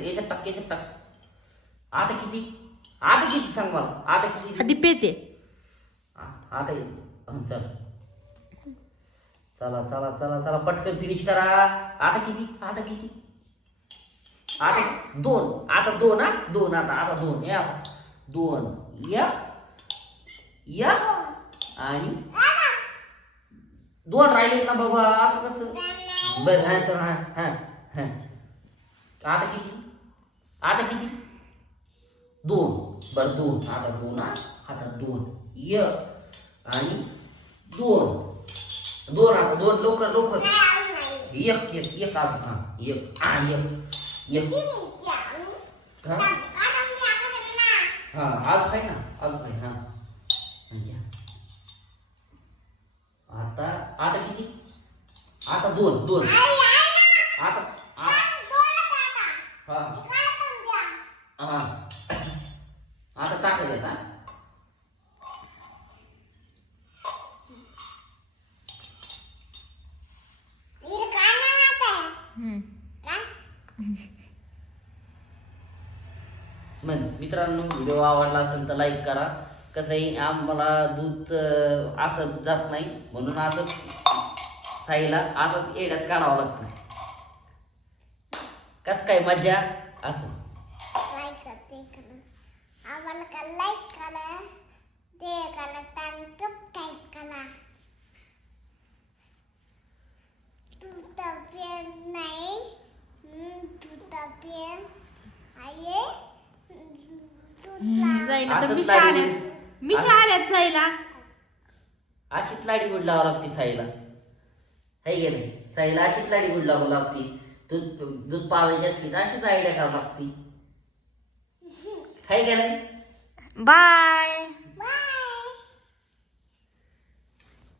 याच्यात याच्यात टाक याच्यात टाक आता किती आता किती सांग मला आता किती आधी पेते आ- आता चल चला चला चला चला पटकन फिनिश करा आता किती आता किती आता दोन आता दोन हा दोन आता आता दोन या दोन या या आणि दोन राहिले ना बाबा असं कसं बरं हा चल हा हा हा आता किती आता किती? दोन. बरं दोन. आता दोन आता दोन. य आणि दोन. दोन आता दोन. लवकर लवकर. एक एक एक अजून हा एक. हा एक. हा? हा आज खाय ना? आज खाय हा. आता आता किती? आता दोन दोन. आता हा. हा. आता टाकायचं आता. मग मित्रांनो व्हिडिओ आवडला असेल तर लाईक करा. कसंही आम्हाला दूध अं, असं जात नाही. म्हणून असं साईला असं येड्यात काढावं लागतं. कस काय मजा असं. का आहे तुझा जायला तर असंच मी लाडी शाळेत उडी. मी शाळेत जायला अशीच लाडी गुड लावावं लागते साईला है गे नाही साईला अशीच लाडी गुड लावावं लागते दूध दूध पावायची असली तर अशीच आयडिया करावं लागते है गे नाही बाय